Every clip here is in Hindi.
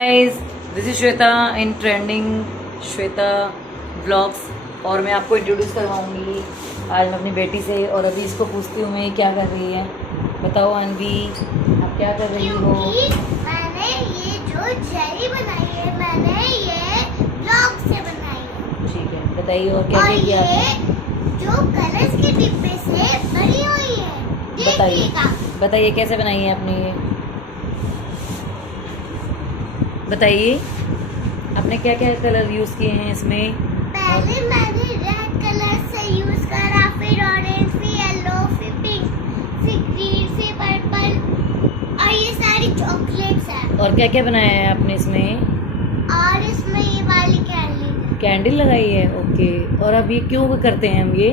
Guys, this is Shweta in trending Shweta blogs. और मैं आपको इंट्रोड्यूस करवाऊंगी आज मैं अपनी बेटी से। और अभी इसको पूछती हूँ मैं क्या कर रही है। बताओ अनवी, आप क्या कर रही हो? मैंने ये जो जेली बनाई है, मैंने ये ब्लॉक से बनाई है। ठीक है, बताइए और क्या क्या किया आपने? जो कलर्स के डिब्बे से बनी हुई है। बताइए बताइए कैसे बनाई है आपने ये, बताइए आपने क्या क्या कलर यूज़ किए हैं इसमें? पहले मैंने रेड कलर से यूज करा, फिर ऑरेंज, फिर येलो, फिर पिंक, फिर ग्रीन, फिर पर्पल, और ये सारी चॉकलेट्स हैं। और क्या क्या बनाया है आपने इसमें? और इसमें ये वाली कैंडल लगाई है। ओके, और अब ये क्यों करते हैं हम ये?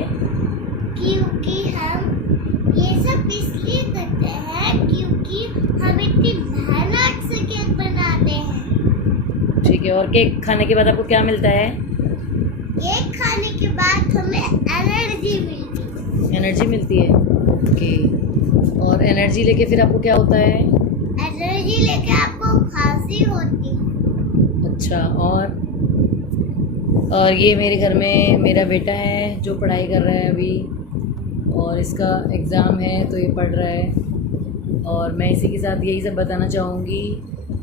क्योंकि हम ये सब इसलिए करते हैं क्योंकि हम इतनी मेहनत से केक बनाते हैं। ठीक है, और केक खाने के बाद आपको क्या मिलता है? केक खाने के बाद हमें एनर्जी मिलती है। एनर्जी मिलती है। ओके, और एनर्जी लेके फिर आपको क्या होता है? एनर्जी लेके आपको खांसी होती है। अच्छा, और ये मेरे घर में मेरा बेटा है जो पढ़ाई कर रहा है अभी, और इसका एग्ज़ाम है तो ये पढ़ रहा है। और मैं इसी के साथ यही सब बताना चाहूँगी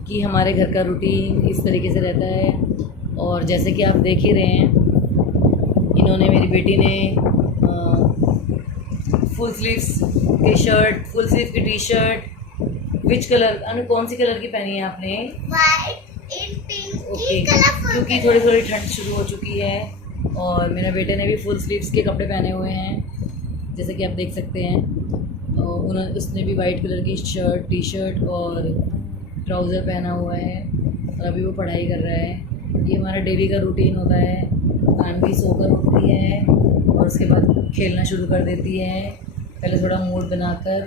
कि हमारे घर का रूटीन इस तरीके से रहता है। और जैसे कि आप देख ही रहे हैं, इन्होंने, मेरी बेटी ने फुल स्लीव्स की शर्ट, फुल स्लीव की टी शर्ट, विच कलर, अनु कौन सी कलर की पहनी है आपने? व्हाइट इन पिंक ओके, की कलरफुल, क्योंकि थोड़ी थोड़ी ठंड शुरू हो चुकी है। और मेरे बेटे ने भी फुल स्लीव्स के कपड़े पहने हुए हैं जैसे कि आप देख सकते हैं। और उसने भी वाइट कलर की शर्ट, टी शर्ट और ट्राउज़र पहना हुआ है, और अभी वो पढ़ाई कर रहा है। ये हमारा डेली का रूटीन होता है। अनवी सोकर उठती है और उसके बाद खेलना शुरू कर देती है। पहले थोड़ा मूड बनाकर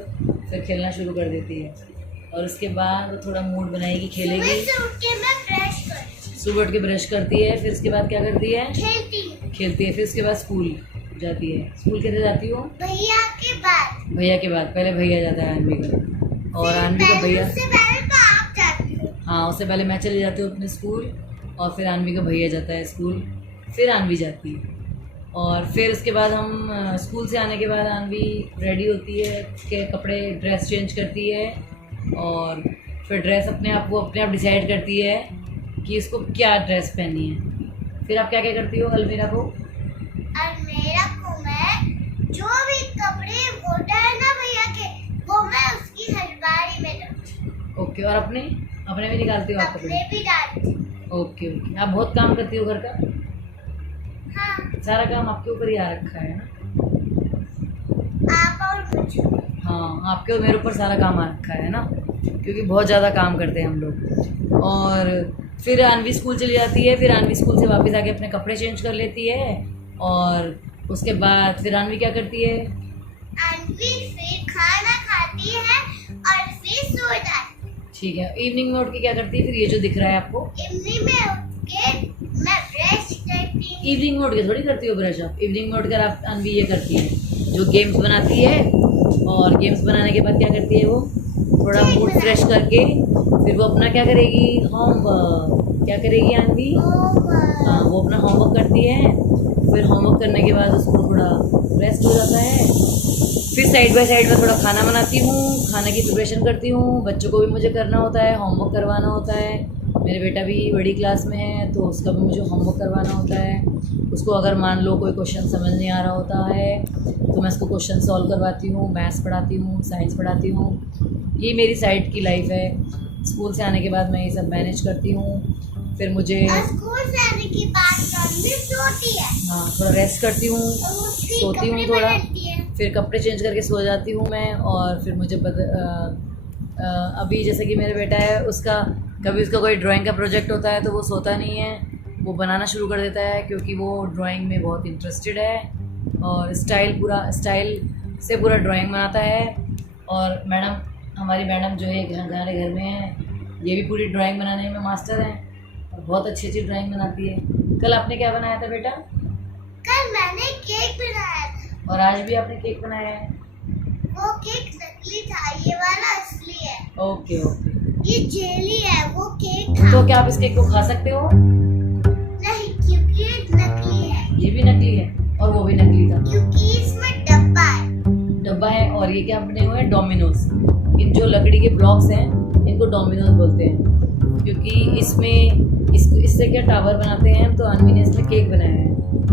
फिर खेलना शुरू कर देती है, और उसके बाद वो थोड़ा मूड बनाएगी, खेलेगी। सुबह उठ के ब्रश करती है, फिर उसके बाद क्या करती है? खेलती है। फिर उसके बाद स्कूल जाती है। स्कूल कैसे जाती हो? भैया के बाद। भैया के बाद, पहले भैया जाता है अनवी का, और अनवी का भैया, उससे पहले तो आप जाती हो। हाँ, उससे पहले मैं चली जाती हूँ अपने स्कूल, और फिर अनवी का भैया जाता है स्कूल, फिर अनवी जाती है। और फिर उसके बाद हम स्कूल से आने के बाद अनवी रेडी होती है, के कपड़े, ड्रेस चेंज करती है, और फिर ड्रेस अपने आप डिसाइड करती है कि इसको क्या ड्रेस पहननी है। फिर आप क्या क्या करती हो अलमीरा को? अलमीरा को मैं जो भी कपड़े होता है ना भैया के, वो मैं उसकी अलमारी में रखती हूँ। ओके, और अपने भी निकालती हो आप कपड़े कपड़े? भी डालती हूँ। ओके ओके, आप बहुत काम करती हो घर का? हाँ, सारा काम आपके ऊपर ही आ रखा है ना? आप और मुझे। हाँ, आपके और मेरे ऊपर सारा काम आ रखा है ना, क्योंकि बहुत ज़्यादा काम करते हैं हम लोग। और फिर अनवी स्कूल चली जाती है, फिर अनवी स्कूल से वापस आके अपने कपड़े चेंज कर लेती है, और उसके बाद फिर अनवी क्या करती है? अनवी फिर खाना खाती है और फिर सो जाती है। ठीक है, इवनिंग में उठ के क्या करती है फिर, ये जो दिख रहा है आपको? इवनिंग में उठ के मैं ब्रश करती हूँ। इवनिंग में उठ के थोड़ी करती हो ब्रश आप। इवनिंग में उठकर आप अनवी ये करती है, जो गेम्स बनाती है, और गेम्स बनाने के बाद क्या करती है वो? थोड़ा मूड फ्रेश करके फिर वो अपना क्या करेगी? होमवर्क। क्या करेगी अनवी? हाँ, वो अपना होमवर्क करती है। फिर होमवर्क करने के बाद उसको थोड़ा रेस्ट हो जाता है। फिर साइड बाय साइड में थोड़ा खाना बनाती हूँ, खाने की प्रिपरेशन करती हूँ। बच्चों को भी मुझे करना होता है, होमवर्क करवाना होता है। मेरे बेटा भी बड़ी क्लास में है तो उसका भी मुझे होमवर्क करवाना होता है। उसको अगर मान लो कोई क्वेश्चन समझ नहीं आ रहा होता है तो मैं उसको क्वेश्चन सॉल्व करवाती हूँ, मैथ्स पढ़ाती हूँ, साइंस पढ़ाती हूँ। ये मेरी साइड की लाइफ है। स्कूल से आने के बाद मैं ये सब मैनेज करती हूँ। फिर मुझे स्कूल से आने के बाद अनवी सोती है। हाँ, थोड़ा रेस्ट करती हूँ, सोती हूँ थोड़ा, फिर कपड़े चेंज करके सो जाती हूँ मैं। और फिर मुझे अभी जैसे कि मेरा बेटा है, उसका कभी उसका कोई ड्राइंग का प्रोजेक्ट होता है तो वो सोता नहीं है, वो बनाना शुरू कर देता है, क्योंकि वो ड्राइंग में बहुत इंटरेस्टेड है, और स्टाइल से पूरा ड्राइंग बनाता है। और हमारी मैडम जो है हमारे घर में है, ये भी पूरी ड्राइंग बनाने में मास्टर हैं, और बहुत अच्छी अच्छी ड्राइंग बनाती है। कल आपने क्या बनाया था बेटा? कल मैंने केक बनाया था। और आज भी आपने केक बनाया है? वो केक नकली था, ये वाला असली है। ओके ओके, ये जेली है, वो केक था। तो क्या आप इस केक को खा सकते हो? नहीं, क्योंकि ये नकली है। ये भी नकली है और वो भी नकली था। क्योंकि इसमें डब्बा है। डब्बा है और ये क्या बने हुए हैं? डोमिनोज। इन जो लकड़ी के ब्लॉक्स हैं इनको डोमिनोज बोलते हैं, क्योंकि इससे क्या टावर बनाते हैं। तो अनवी ने इसमें केक बनाया है,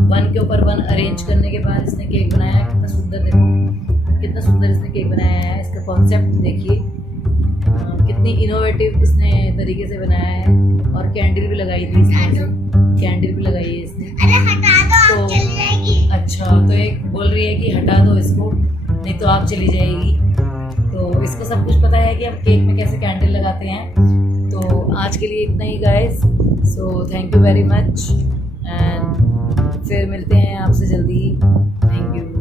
वन के ऊपर वन अरेंज करने के बाद इसने केक बनाया है। कितना सुंदर, देखो कितना सुंदर इसने केक बनाया है। इसका कॉन्सेप्ट देखिए, कितनी इनोवेटिव इसने तरीके से बनाया है। और कैंडल भी लगाई थी इसने, कैंडल भी लगाई है इसने। अरे हटा दो, तो आग चली जाएगी। अच्छा, तो एक बोल रही है कि हटा दो इसको, नहीं तो आग चली जाएगी। तो इसको सब कुछ पता है कि हम केक में कैसे कैंडल लगाते हैं। तो आज के लिए इतना ही guys, so thank you very much and फिर मिलते हैं आपसे जल्दी। Thank you.